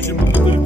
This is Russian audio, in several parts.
вечер мы будем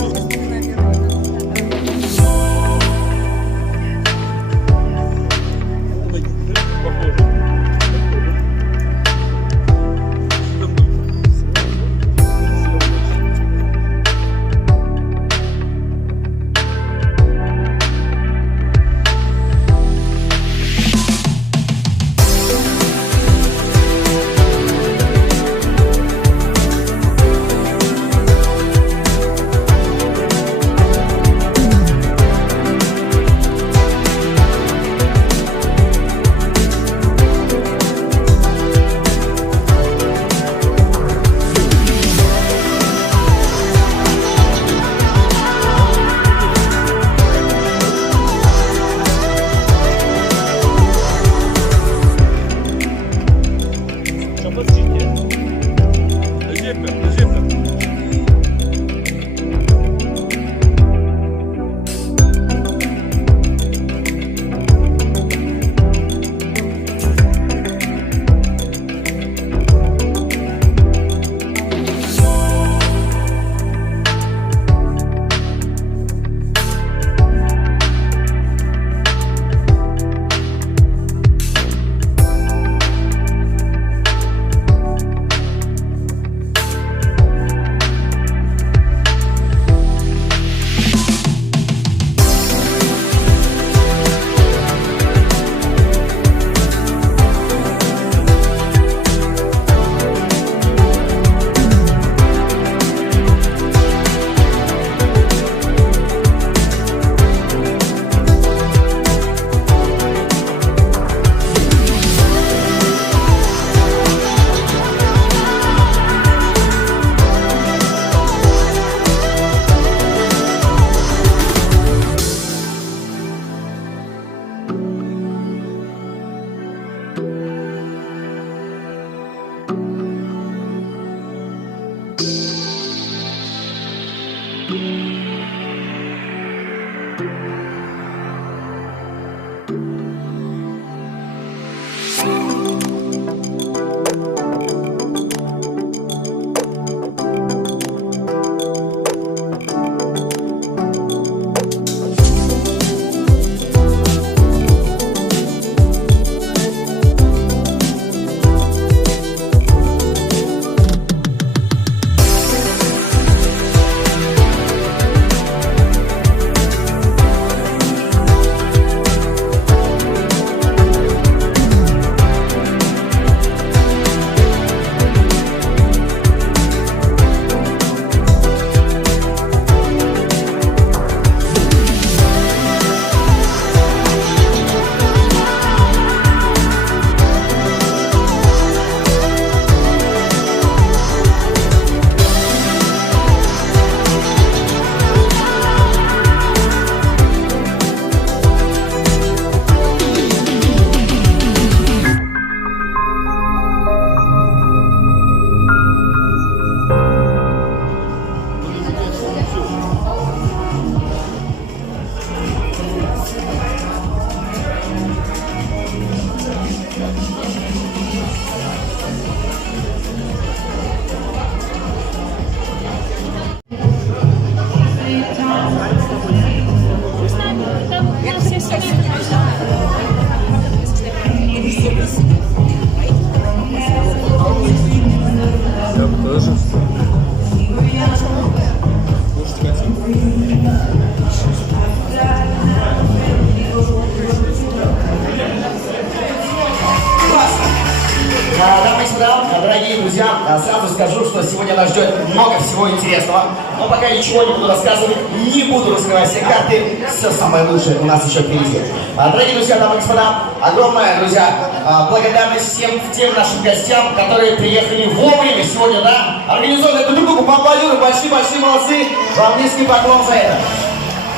Дорогие друзья, сразу скажу, что сегодня нас ждет много всего интересного, но пока ничего не буду рассказывать, не буду раскрывать все карты, все самое лучшее у нас еще впереди. Дорогие друзья, дамы и господа, огромная, друзья, благодарность всем тем нашим гостям, которые приехали вовремя сегодня, да, организовали друг другу, поаплодируем, большие молодцы, вам низкий поклон за это.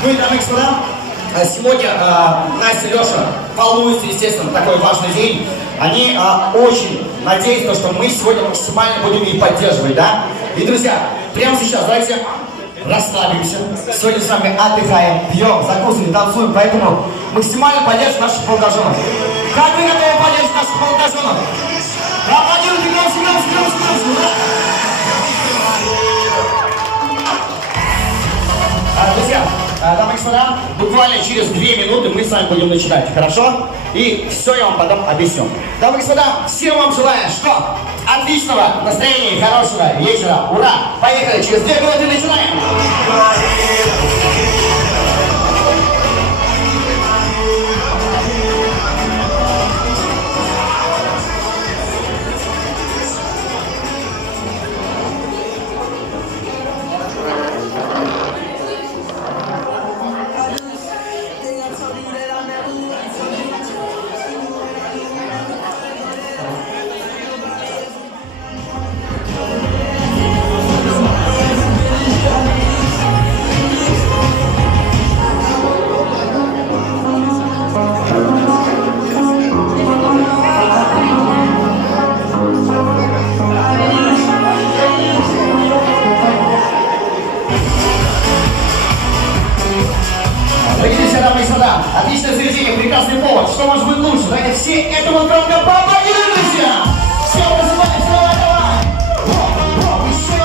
Ну и, дамы и господа, сегодня Настя, Леша волнуются, естественно, такой важный день. Они очень надеются, что мы сегодня максимально будем их поддерживать, да? И, друзья, прямо сейчас давайте расслабимся. Сегодня с вами отдыхаем, пьем, закусываем, танцуем, поэтому максимально поддержим наших молодоженов. Как вы готовы поддержать наших молодоженов? Аплодируйте, громче. дамы и господа, буквально через 2 минуты мы с вами будем начинать, хорошо? И все я вам потом объясню. Дамы и господа, всем вам желаю, что? Отличного настроения, хорошего вечера, ура! Поехали, через 2 минуты начинаем! Отличное заведение, прекрасный повод. Что может быть лучше? Давайте все этому громко поаплодируем, друзья! Все вызываем, давай! Еще!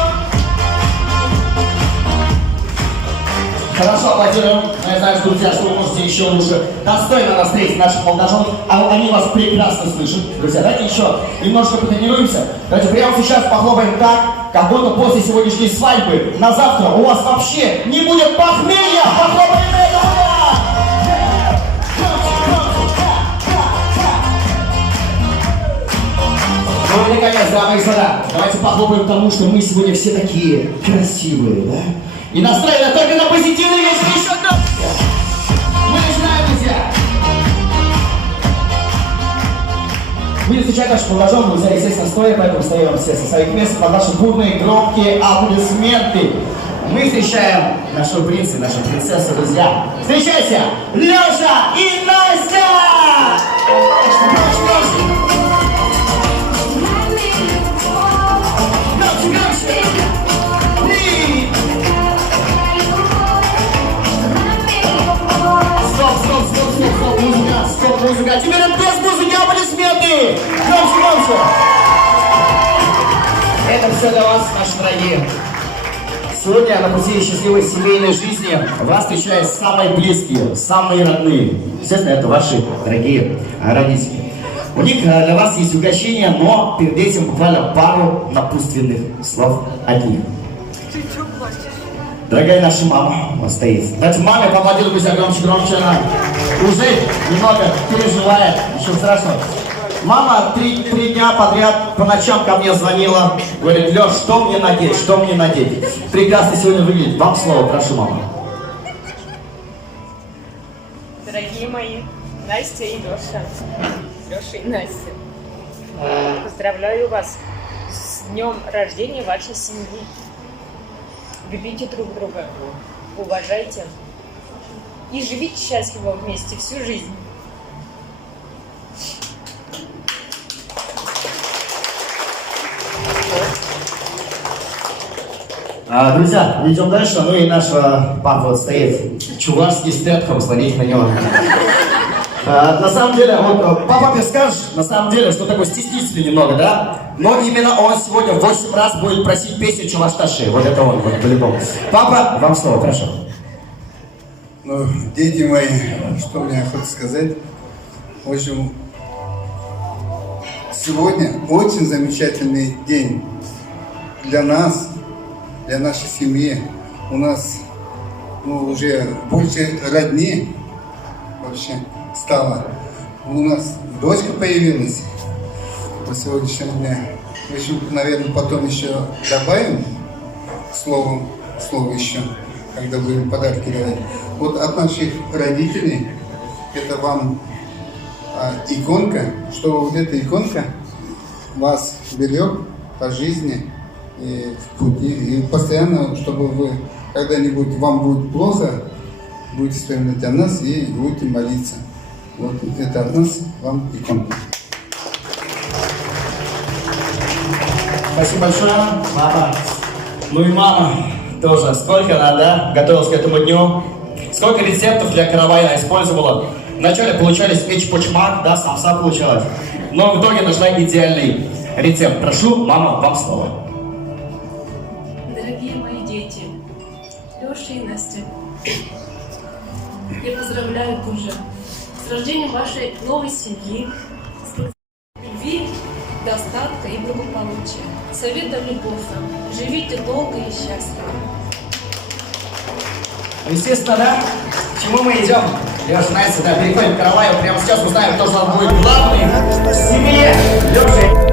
Хорошо, аплодируем. Я знаю, что, друзья, что вы можете еще лучше достойно нас встретить наших молодоженов. Они вас прекрасно слышат. Друзья, давайте еще немножко потренируемся. Давайте прямо сейчас похлопаем так, как будто после сегодняшней свадьбы на завтра у вас вообще не будет похмелья. Похлопаем этого! Ну и наконец, дамы и господа, давайте похлопаем тому, что мы сегодня все такие красивые, да? И настроены только на позитивный вечер. Еще громче! Мы начинаем, друзья! Будет встречать наших молодожен, друзья, естественно, стоя, поэтому встаем все со своих мест под наши бурные, громкие аплодисменты. Мы встречаем нашего принца, нашу принцессу, друзья. Встречайте, Леша и Настя! Стоп, музыка. Теперь без музыки аплодисменты! Громче! Это все для вас, наши дорогие. Сегодня на пути счастливой семейной жизни вас встречают самые близкие, самые родные. Естественно, это ваши дорогие родители. У них для вас есть угощение, но перед этим буквально пару напутственных слов от них. Дорогая наша мама, у вас стоит. Давайте маме поаплодируем, друзья, громче. Она уже немного переживает, ничего страшного. Мама три дня подряд по ночам ко мне звонила. Говорит: Леш, что мне надеть? Прекрасно сегодня выглядит. Вам слово, прошу, мама. Дорогие мои, Настя и Леша. Леша и Настя. Поздравляю вас с днем рождения вашей семьи. Любите друг друга, уважайте и живите счастливо вместе всю жизнь. Друзья, идем дальше. Ну и нашего папа вот стоит. Чувашский стетхом, смотрите на него. На самом деле, вот, папа, ты скажешь, на самом деле, что такой стеснительный немного, да? Но именно он сегодня 8 раз будет просить песню Чуваш-Таши. Вот это он, вот, по-любому. Папа, вам слово, прошу. Ну, дети мои, что мне охота сказать? В общем, сегодня очень замечательный день для нас, для нашей семьи. У нас уже больше родни вообще стало. У нас дочка появилась по сегодняшнему дню. В общем, наверное, потом еще добавим слово еще, когда будем подарки давать. Вот от наших родителей это вам иконка, что вот эта иконка вас берет по жизни и в пути. И постоянно, чтобы вы когда-нибудь вам будет плохо, будете вспоминать о нас и будете молиться. Вот это от нас вам иконка. Спасибо большое, мама. Ну и мама тоже. Сколько она, да, готовилась к этому дню. Сколько рецептов для каравая использовала. Вначале получались эчпочмак, да, самса получалось. Но в итоге нашла идеальный рецепт. Прошу, мама, вам слово. Дорогие мои дети, Леша и Настя, Я поздравляю тоже с рождением вашей новой семьи, с любви, достатка и благополучия. Совет дам любовь вам. Живите долго и счастливо. Естественно, да? К чему мы идем? Леша, Настя, да, переходим к Караваеву. Прямо сейчас узнаем, кто же у нас будет главный в семье. Леша.